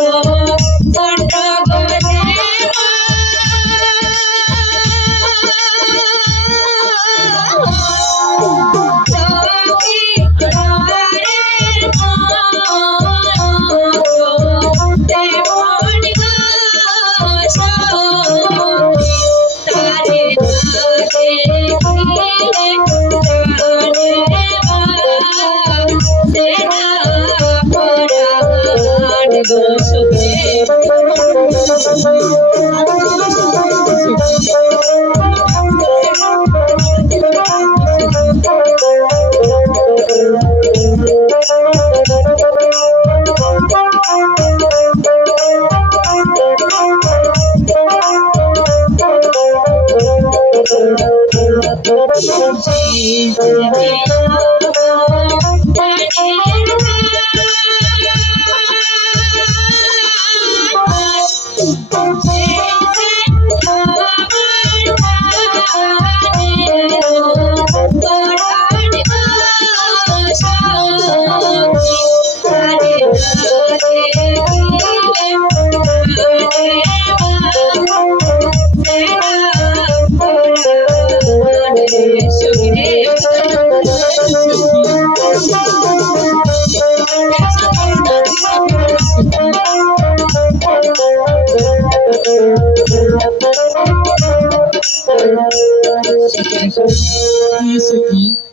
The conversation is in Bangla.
Senhor. গো সুখে Thank you. Isso aqui